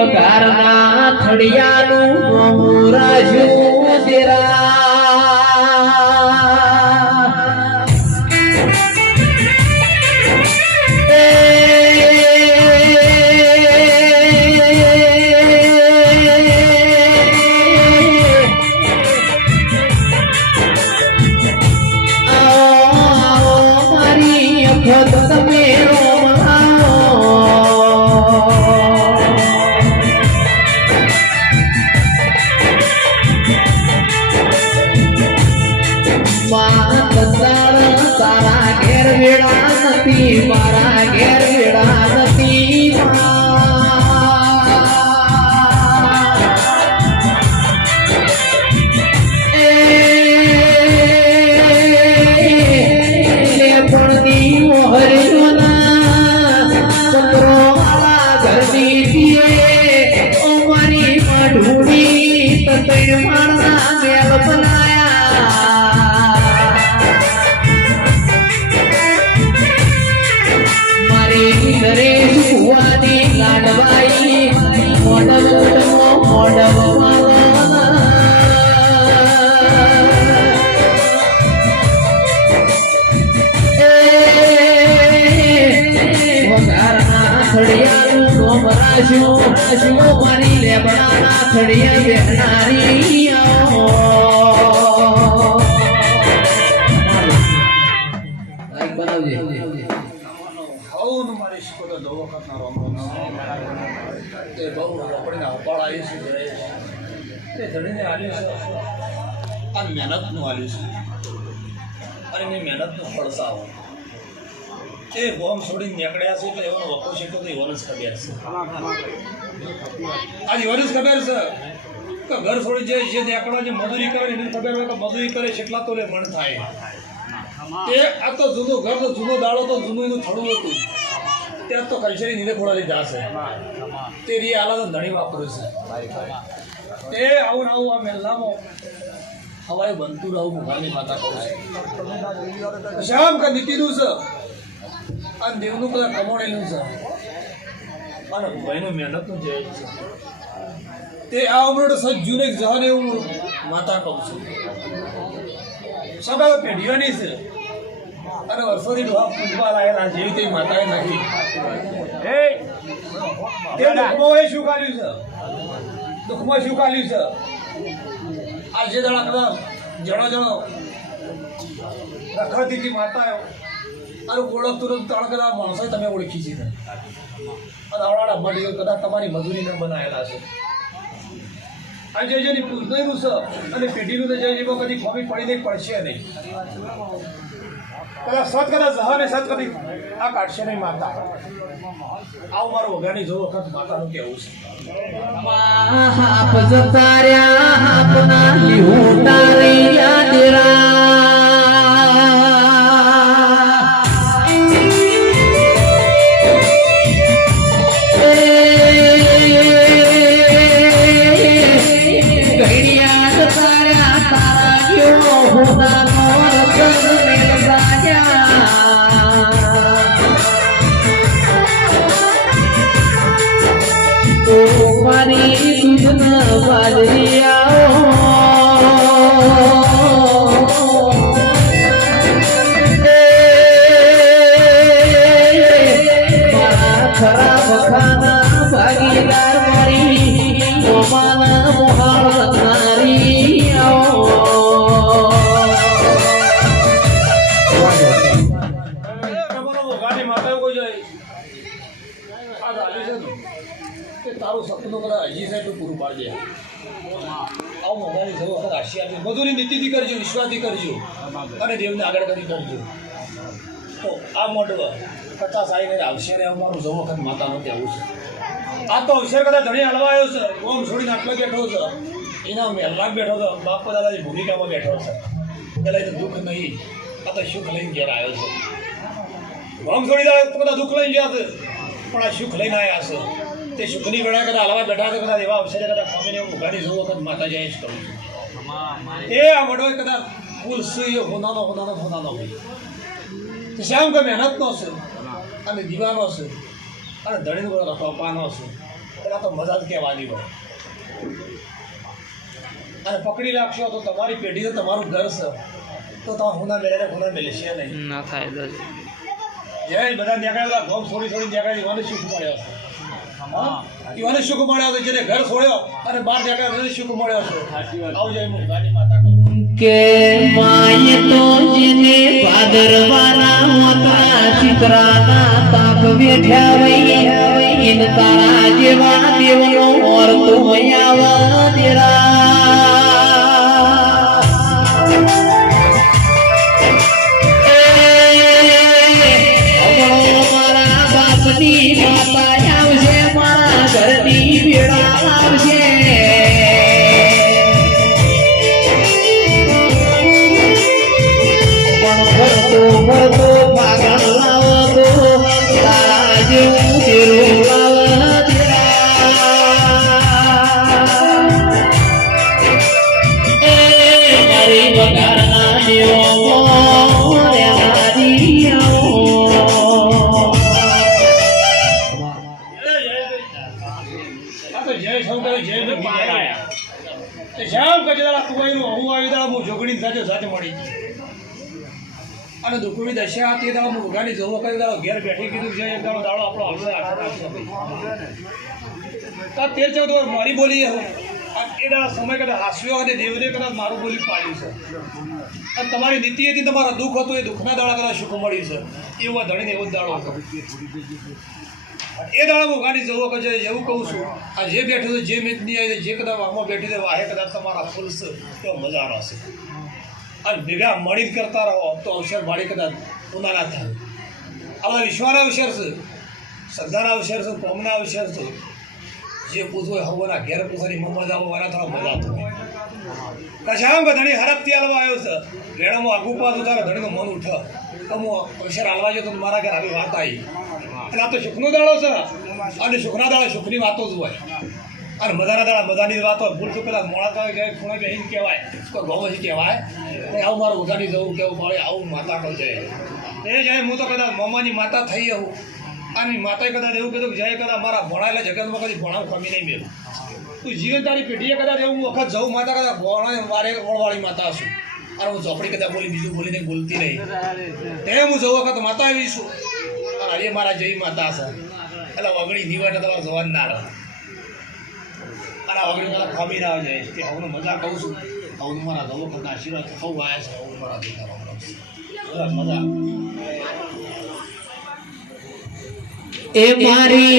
વઘારના થડિયાનું રાજુ તેરા ઘરની દીએ ઓ મારી માઢુડી તતૈણ મારના મેલ બનાયા મારી ઘરે સુવાની લાડવાઈ મોડવ મોડવ માલા જયેશ. તે મારી આલ્યું છે. આ મહેનતનું આલ્યું છે. અને મેં મહેનતનું ફળ સાવ. એ ગોમ છોડીને નીકળ્યા છે એટલે એવાનો વખો છે તો એવાનો જ ખબર છે. આજ એવાનો જ ખબર છે? કે ઘર છોડી જાય જે નીકળવા જે મજૂરી કરે, એને ખબર હોય કે મજૂરી કરે છે એટલા તો લે મન થાય. તે આ તો જૂનું ઘર, તો જૂનો દાડો તો જૂનું એનું થડું હતું. ત્યાં તો કલ્ચરી નીલે ખોડાલી છે. તે રી આલા તો ધણી વાપરું છે. એ આવું આવું આ મેલ્લામાં હવાય બનતું રહું, ભગવાનની માતા કહું છું. શ્યામ કે નીતિનું છે? અને દેવનું કદાચ કમોડેલું છે. અને ભાઈનું મહેનતનું જય છે. તે આ ઉમરડ સજ જૂને જહાને એવું માતા કહું છું. સભા પેઢીઓની છે. અને વર્ષોથી ડોહા પૂજવા લાયેલા જેવી તે માતાએ નથી એ! તે દુઃખમાં શું કાઢ્યું છે. દુઃખમાં શું કાઢ્યું છે. આજે દાડા કદાચ જણો જણો રખડતી માતા અને ઓળખતું ત્રણ કદાચ માણસો તમે ઓળખી છે. અને આવડાડા મઢીઓ કદાચ તમારી મજૂરી ન બનાવેલા છે. આ જય જેની પૂજનીનું છે અને પેઢીનું તો જય જેમાં કદી ખોમી પડી નહીં, પડશે નહીં. કદાચ સત કદાચ જહાને સત કદી આ કાઢશે નહીં માતા. આવું મારું વગાની જો વખત માતાનું કહેવું છે. આપ જતા રહી ગયા તેરા. તારું સપનું કદાચ હજી સાહેબ પૂરું પાડજે આવું મોબાઈલ જવો વખત આશી આપી મધુરી નીતિથી કરજો વિશ્વાસથી કરજો અને દેવને આગળ કરી કરજો તો આ મોઢવ પચાસ આવીને આવશે ને મારું જવો વખત માતાનું કહેવું છે. આ તો અવસર કદાચ ધણી હલવા આવ્યો છે. ઓમ છોડીને આટલો બેઠો છે. એના મહેલમાં બેઠો છે. બાપ દાદાની ભૂમિકામાં બેઠો છે. એટલે તો દુઃખ નહીં. આ તો સુખ લઈને ઘેર આવ્યો છે. ઓમ છોડી દે, તો બધા દુઃખ લઈને ગયા છે. પણ આ સુખ લઈને આવ્યા છે. તે સુખની વેળા કદાચ હલવા બેઠા છે, કદાચ એવા અવસરે કદાચ સ્વામીને હું ઉઘાડી જવું વખત માતાજી જ કરું એ આ વડોય કદાચ ફૂલ સુઈ હોનાનો હોનાનો હોનાનો હોય. તો શ્યામ કે મહેનતનો છે? અને દીવાનો છે. અને ધણીનો બધા ટોપાનો શું પેલા તો મજા જ કહેવાની હોય. અને પકડી લાગશો તો તમારી પેઢી તો તમારું ઘર છે. તો તમે હુના મેળે હુના મેળે છે નહીં. ના થાય તો જય બધા નીકળેલા ગોમ છોડી છોડી નીકળે મને સુખ મળ્યો છે. હા? ઈવાને સુખ મળ્યો છે જેને ઘર છોડ્યો અને બહાર નીકળ્યો એને સુખ મળ્યો છે. આવજો એમ. ગાડી માતા. કે માય તો જેને ભાદરવાના હોતા ચિત્રાના તાપ વેઠ્યા વૈયા ઇન તારા જેવા દેવનો ઓર તો આવા તો જય શંકર જય ભગવાન. શ્યામ કચેરા કુવાઈનું હું આવી દાડા હું જોગણી સાથે સાથે મળી અને દુઃખની દશા હતી દાડા હું ભગાની જવું કરી દાડો ઘેર બેઠી કીધું છે એક દાડો દાડો આપણો આવશે આ તેર ચૌદ વાર મારી બોલી એ દાડા સમય કદાચ હાસ્યો અને દેવદેવ કદાચ મારું બોલી પાડ્યું છે. અને તમારી નીતિ હતી તમારા દુઃખ હતું એ દુઃખના દાડા કદાચ સુખ મળ્યું છે. એવું ધણીને એવો જ દાડો હતો. એ દાડા હું ગાડી જવો કે છે એવું કહું છું આ જે બેઠું છે જે મેચની આવી જે કદાચ આમાં બેઠી છે વાહે કદાચ તમારા ફૂલ છે તો મજા આવશે અને ભેગા મળી કરતા રહો તો અવસર મારી કદાચ ઉના ના થાય આ બધા વિશ્વાના અવસર છે શ્રદ્ધાના અવસર છે કોમના અવસર છે જે પૂછવું હોય હવાના ઘેર પૂછવાની મમ્મા જાવ વાના થોડા મજા આવતો કશામ કે ધણી હરફ હાલવા આવ્યો છે રેડામાં આગુ પાછું તારે ધણીનું મન ઉઠ તો હું અવસર હાલવા ગયો તો મારા ઘર આવી વાત આવી એટલે આ તો સુખનો દાડો છે અને સુખના દાડે સુખની વાતો જ હોય. અને મજાના દાડા મજાની વાતો ભૂલ પેલા મોડા તો ખૂણે બેહીને કહેવાય. કોઈ ગોમથી કહેવાય. અને આવું મારું ઉઘાડી જવું કેવું મળે આવું માતા કહું છે એ જાય, હું તો કદાચ મમ્માની માતા થઈ આવું. અને માતાએ કદાચ એવું કીધું કે જય કદાચ મારા ભણાયેલા જગતમાં કદી ભણાવ કમી નહીં મેળવું. તું જીવન તારી પેઢીએ કદાચ એવું વખત જવું માતા કદાચ ભણાય મારે વળવાળી માતા છું અને હું ઝોપડી કદાચ બોલી, બીજું બોલીને બોલતી નહીં. તે હું જવું વખત માતા આવી અને મારા જય માતા છે. એટલે વગડી નિવાટ તમારે જવાન ના રહે. અને વગડી મારા ખામી ના જાય. કે હું મજા કહું છું. હું મારા ગૌ કરતા આશીર્વાદ ખવું આવ્યા છે. હું મારા દીકરા મજા. એ મારી